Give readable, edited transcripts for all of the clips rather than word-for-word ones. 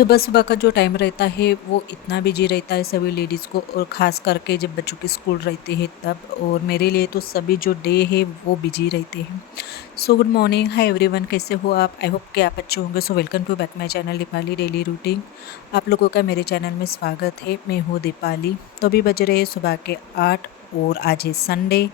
सुबह सुबह का जो टाइम रहता है वो इतना बिजी रहता है सभी लेडीज़ को, और ख़ास करके जब बच्चों के स्कूल रहते हैं तब। और मेरे लिए तो सभी जो डे है वो बिजी रहते हैं। So good morning, hi everyone, कैसे हो आप? आई होप कि आप अच्छे होंगे। So welcome to back my channel Deepali daily routine. आप लोगों का मेरे चैनल में स्वागत है। मैं हूँ दीपाली। तो अभी बज रहे हैं सुबह के 8 और आज है संडे।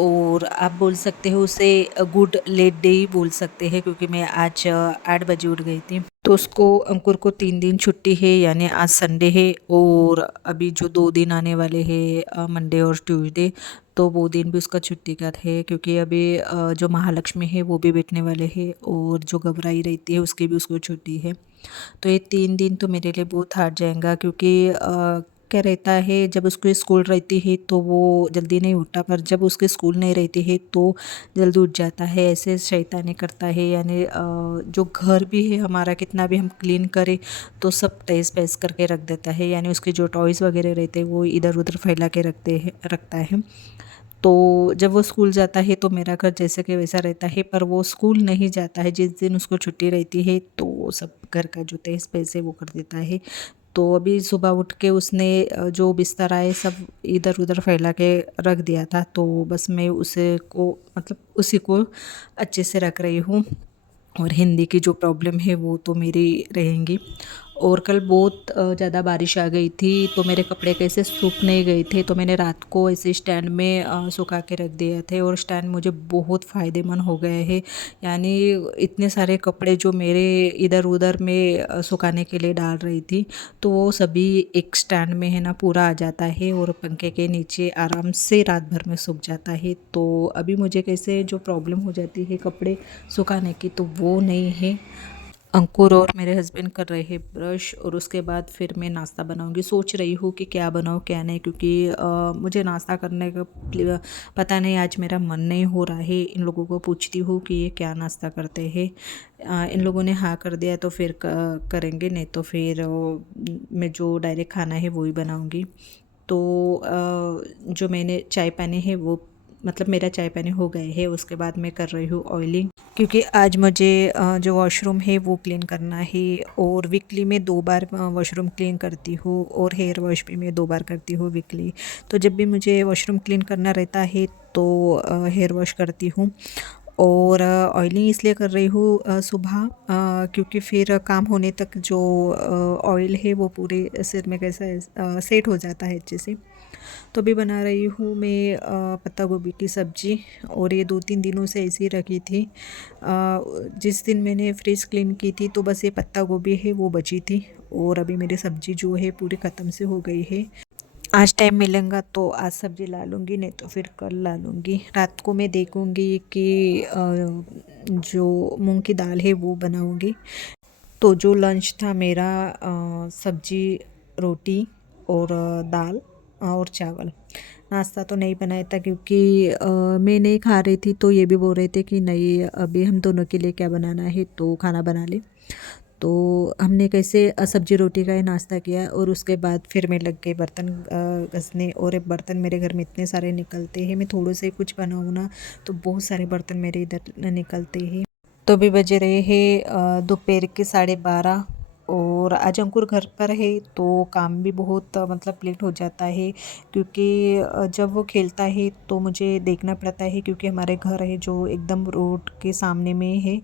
और आप बोल सकते हो उसे गुड लेट डे ही बोल सकते हैं, क्योंकि मैं आज 8 बजे उठ गई थी। तो उसको अंकुर को 3 दिन छुट्टी है, यानी आज संडे है और अभी जो 2 दिन आने वाले हैं मंडे और ट्यूसडे, तो वो दिन भी उसका छुट्टी का है। क्योंकि अभी जो महालक्ष्मी है वो भी बैठने वाले हैं और जो घबराई रहती है उसकी भी उसको छुट्टी है। तो ये 3 दिन तो मेरे लिए बहुत हार्ड जाएगा, क्योंकि क्या रहता है, जब उसके स्कूल रहती है तो वो जल्दी नहीं उठता, पर जब उसके स्कूल नहीं रहती है तो जल्दी उठ जाता है। ऐसे शैतानी करता है, यानी जो घर भी है हमारा कितना भी हम क्लीन करें तो सब तहस तहस करके रख देता है। यानी उसके जो टॉयज़ वगैरह रहते हैं वो इधर उधर फैला के रखता है। तो जब वो स्कूल जाता है तो मेरा घर जैसे कि वैसा रहता है, पर वो स्कूल नहीं जाता है। जिस दिन उसको छुट्टी रहती है तो वो सब घर का जो तहस तहस है वो कर देता है। तो अभी सुबह उठ के उसने जो बिस्तर आए सब इधर उधर फैला के रख दिया था, तो बस मैं उसे को मतलब उसी को अच्छे से रख रही हूँ। और हिंदी की जो प्रॉब्लम है वो तो मेरी रहेंगी। और कल बहुत ज़्यादा बारिश आ गई थी, तो मेरे कपड़े कैसे सूख नहीं गए थे, तो मैंने रात को ऐसे स्टैंड में सुखा के रख दिए थे। और स्टैंड मुझे बहुत फ़ायदेमंद हो गए हैं। यानी इतने सारे कपड़े जो मेरे इधर उधर में सुखाने के लिए डाल रही थी, तो वो सभी एक स्टैंड में है ना पूरा आ जाता है और पंखे के नीचे आराम से रात भर में सूख जाता है। तो अभी मुझे कैसे जो प्रॉब्लम हो जाती है कपड़े सुखाने की, तो वो नहीं है। अंकुर और मेरे हस्बैंड कर रहे हैं ब्रश, और उसके बाद फिर मैं नाश्ता बनाऊंगी। सोच रही हूँ कि क्या बनाऊँ क्या नहीं, क्योंकि मुझे नाश्ता करने का पता नहीं, आज मेरा मन नहीं हो रहा है। इन लोगों को पूछती हूँ कि ये क्या नाश्ता करते हैं। इन लोगों ने हाँ कर दिया तो फिर करेंगे, नहीं तो फिर मैं जो डायरेक्ट खाना है वो ही बनाऊँगी। तो जो मैंने चाय पानी है वो, मतलब मेरा चाय पानी हो गए है, उसके बाद मैं कर रही हूँ ऑयलिंग। क्योंकि आज मुझे जो वॉशरूम है वो क्लीन करना है। और वीकली में 2 बार वॉशरूम क्लीन करती हूँ, और हेयर वॉश भी मैं 2 बार करती हूँ वीकली। तो जब भी मुझे वॉशरूम क्लीन करना रहता है तो हेयर वॉश करती हूँ। और ऑयलिंग इसलिए कर रही हूँ सुबह, क्योंकि फिर काम होने तक जो ऑयल है वो पूरे सिर में कैसा सेट हो जाता है अच्छे से। तो अभी बना रही हूँ मैं पत्ता गोभी की सब्ज़ी। और ये 2-3 दिनों से ऐसी ही रखी थी। जिस दिन मैंने फ्रिज क्लीन की थी तो बस ये पत्ता गोभी है वो बची थी। और अभी मेरी सब्ज़ी जो है पूरी ख़त्म से हो गई है। आज टाइम मिलेगा तो आज सब्ज़ी ला लूँगी, नहीं तो फिर कल ला लूँगी। रात को मैं देखूँगी कि जो मूंग की दाल है वो बनाऊँगी। तो जो लंच था मेरा, सब्जी, रोटी और दाल और चावल। नाश्ता तो नहीं बनाया था, क्योंकि मैं नहीं खा रही थी, तो ये भी बोल रहे थे कि नहीं अभी हम दोनों के लिए क्या बनाना है, तो खाना बना ले। तो हमने कैसे सब्जी रोटी का ही नाश्ता किया, और उसके बाद फिर मैं लग गई बर्तन घसने। और ये बर्तन मेरे घर में इतने सारे निकलते हैं, मैं थोड़े से कुछ बनाऊँ ना तो बहुत सारे बर्तन मेरे इधर निकलते हैं। तो भी बजे रहे हैं दोपहर के 12:30। और आज अंकुर घर पर है तो काम भी बहुत मतलब लेट हो जाता है, क्योंकि जब वो खेलता है तो मुझे देखना पड़ता है, क्योंकि हमारे घर है जो एकदम रोड के सामने में है।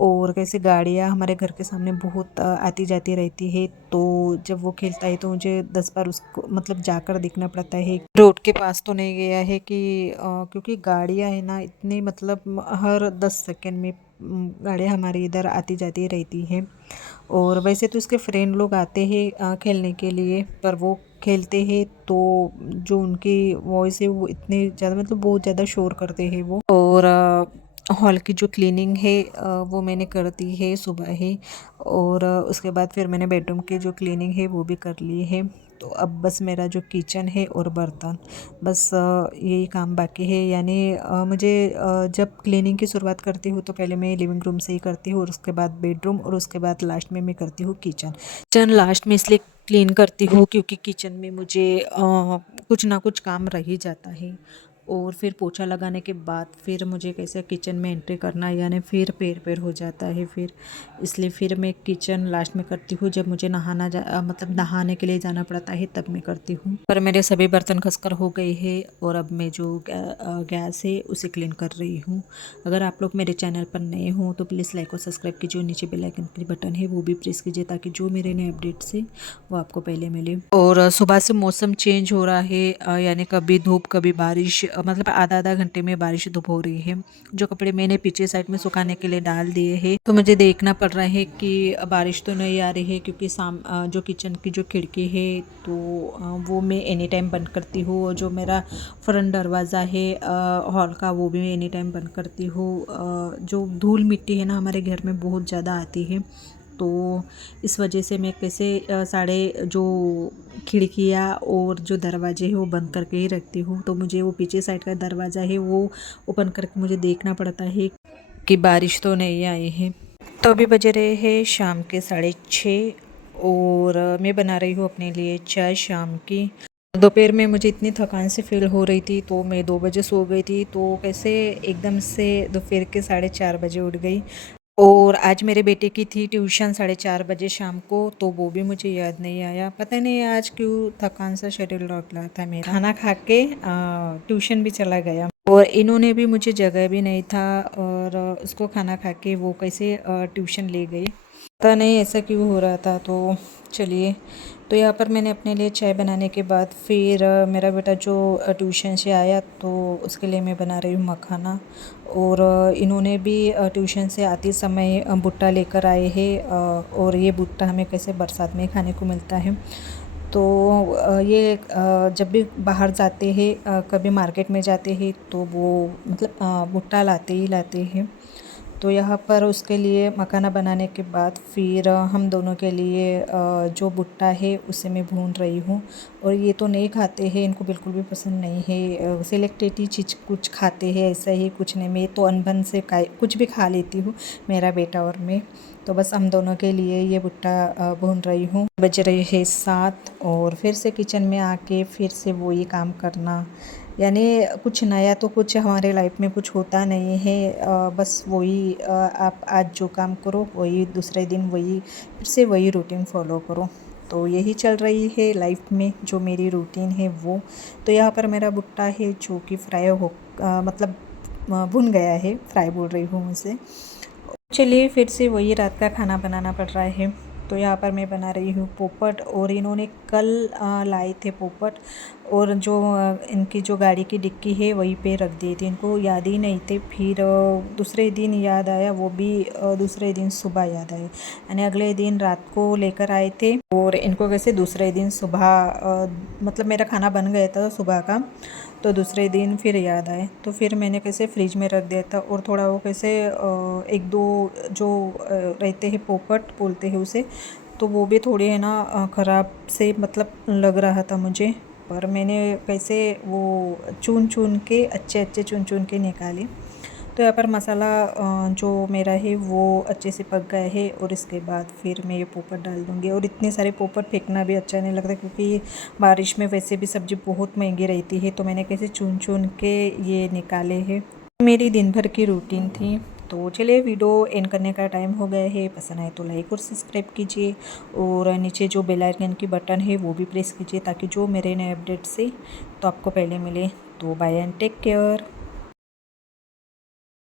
और कैसे गाड़ियाँ हमारे घर के सामने बहुत आती जाती रहती है, तो जब वो खेलता है तो मुझे 10 बार उसको मतलब जाकर देखना पड़ता है। रोड के पास तो नहीं गया है कि क्योंकि गाड़ियाँ है ना इतनी, मतलब हर 10 सेकंड में गाड़ियाँ हमारे इधर आती जाती रहती हैं। और वैसे तो उसके फ्रेंड लोग आते हैं खेलने के लिए, पर वो खेलते हैं तो जो उनकी वॉइस है वो इतनी ज़्यादा, मतलब बहुत ज़्यादा शोर करते हैं वो। और हॉल की जो क्लीनिंग है वो मैंने कर दी है सुबह ही। और उसके बाद फिर मैंने बेडरूम की जो क्लीनिंग है वो भी कर ली है। तो अब बस मेरा जो किचन है और बर्तन, बस यही काम बाकी है। यानी मुझे जब क्लीनिंग की शुरुआत करती हूँ तो पहले मैं लिविंग रूम से ही करती हूँ, और उसके बाद बेडरूम, और उसके बाद लास्ट में मैं करती हूँ किचन। किचन लास्ट में इसलिए क्लीन करती हूँ क्योंकि किचन में मुझे कुछ ना कुछ काम रह ही जाता है। और फिर पोछा लगाने के बाद फिर मुझे कैसे किचन में एंट्री करना है, यानी फिर पैर पैर हो जाता है फिर, इसलिए फिर मैं किचन लास्ट में करती हूँ। जब मुझे मतलब नहाने के लिए जाना पड़ता है तब मैं करती हूँ। पर मेरे सभी बर्तन खसकर हो गए हैं और अब मैं जो गैस है उसे क्लीन कर रही हूँ। अगर आप लोग मेरे चैनल पर नए हो तो प्लीज़ लाइक और सब्सक्राइब कीजिए, और नीचे बेल आइकन की बटन है वो भी प्रेस कीजिए ताकि जो मेरे नए अपडेट्स है वो आपको पहले मिले। और सुबह से मौसम चेंज हो रहा है, यानी कभी धूप कभी बारिश, मतलब आधा आधा घंटे में बारिश धूप हो रही है। जो कपड़े मैंने पीछे साइड में सुखाने के लिए डाल दिए हैं तो मुझे देखना पड़ रहा है कि बारिश तो नहीं आ रही है, क्योंकि जो किचन की जो खिड़की है तो वो मैं एनी टाइम बंद करती हूँ, और जो मेरा फ्रंट दरवाज़ा है हॉल का वो भी मैं एनी टाइम बंद करती हूँ। जो धूल मिट्टी है ना हमारे घर में बहुत ज़्यादा आती है, तो इस वजह से मैं कैसे सारे जो खिड़कियाँ और जो दरवाजे हैं वो बंद करके ही रखती हूँ। तो मुझे वो पीछे साइड का दरवाज़ा है वो ओपन करके मुझे देखना पड़ता है कि बारिश तो नहीं आई है। तो अभी बजे रहे हैं शाम के 6:30 और मैं बना रही हूँ अपने लिए चाय शाम की। दोपहर में मुझे इतनी थकान से फील हो रही थी तो मैं 2 बजे सो गई थी, तो कैसे एकदम से दोपहर के 4:30 बजे उठ गई। और आज मेरे बेटे की थी ट्यूशन 4:30 बजे शाम को, तो वो भी मुझे याद नहीं आया। पता नहीं आज क्यों थकान सा शेड्यूल लौट रहा था मेरा। खाना खा के ट्यूशन भी चला गया और इन्होंने भी मुझे जगह भी नहीं था, और उसको खाना खा के वो कैसे ट्यूशन ले गई। पता नहीं ऐसा क्यों हो रहा था। तो चलिए, तो यहाँ पर मैंने अपने लिए चाय बनाने के बाद फिर मेरा बेटा जो ट्यूशन से आया तो उसके लिए मैं बना रही हूँ मखाना। और इन्होंने भी ट्यूशन से आते समय भुट्टा लेकर आए हैं, और ये भुट्टा हमें कैसे बरसात में खाने को मिलता है। तो ये जब भी बाहर जाते हैं, कभी मार्केट में जाते हैं तो वो मतलब भुट्टा लाते ही लाते हैं। तो यहाँ पर उसके लिए मखाना बनाने के बाद फिर हम दोनों के लिए जो भुट्टा है उसे मैं भून रही हूँ। और ये तो नहीं खाते हैं, इनको बिल्कुल भी पसंद नहीं है। सिलेक्टेड ही चीज़ कुछ खाते हैं, ऐसा ही कुछ नहीं। मैं तो अनबन से कुछ भी खा लेती हूँ, मेरा बेटा और मैं। तो बस हम दोनों के लिए ये भुट्टा भून रही हूँ। बज रहे हैं 7 और फिर से किचन में आके फिर से वही काम करना, यानी कुछ नया तो कुछ हमारे लाइफ में कुछ होता नहीं है। बस वही आप आज जो काम करो वही दूसरे दिन वही फिर से वही रूटीन फॉलो करो। तो यही चल रही है लाइफ में जो मेरी रूटीन है वो। तो यहाँ पर मेरा भुट्टा है जो कि फ्राई हो मतलब भुन गया है, फ्राई बोल रही हूँ उसे। चलिए, फिर से वही रात का खाना बनाना पड़ रहा है। तो यहाँ पर मैं बना रही हूँ पोपट, और इन्होंने कल लाए थे पोपट, और जो इनकी जो गाड़ी की डिक्की है वहीं पे रख दिए थे। इनको याद ही नहीं थे, फिर दूसरे दिन याद आया, वो भी दूसरे दिन सुबह याद आया, यानी अगले दिन रात को लेकर आए थे और इनको कैसे दूसरे दिन सुबह मतलब मेरा खाना बन गया था सुबह का, तो दूसरे दिन फिर याद आए तो फिर मैंने कैसे फ्रिज में रख दिया था। और थोड़ा वो कैसे एक दो जो रहते हैं पोपट बोलते हैं उसे, तो वो भी थोड़ी है ना ख़राब से मतलब लग रहा था मुझे। पर मैंने कैसे वो चुन चुन के अच्छे अच्छे चुन चुन के निकाले। तो यहाँ पर मसाला जो मेरा है वो अच्छे से पक गया है, और इसके बाद फिर मैं ये पोपट डाल दूँगी। और इतने सारे पोपट फेंकना भी अच्छा नहीं लगता, क्योंकि बारिश में वैसे भी सब्ज़ी बहुत महंगी रहती है। तो मैंने कैसे चुन चुन के ये निकाले हैं। मेरी दिन भर की रूटीन थी। तो चलिए, वीडियो एंड करने का टाइम हो गया है। पसंद आए तो लाइक और सब्सक्राइब कीजिए, और नीचे जो बेल आइकन की बटन है वो भी प्रेस कीजिए ताकि जो मेरे नए अपडेट्स है तो आपको पहले मिले। तो बाय एंड टेक केयर।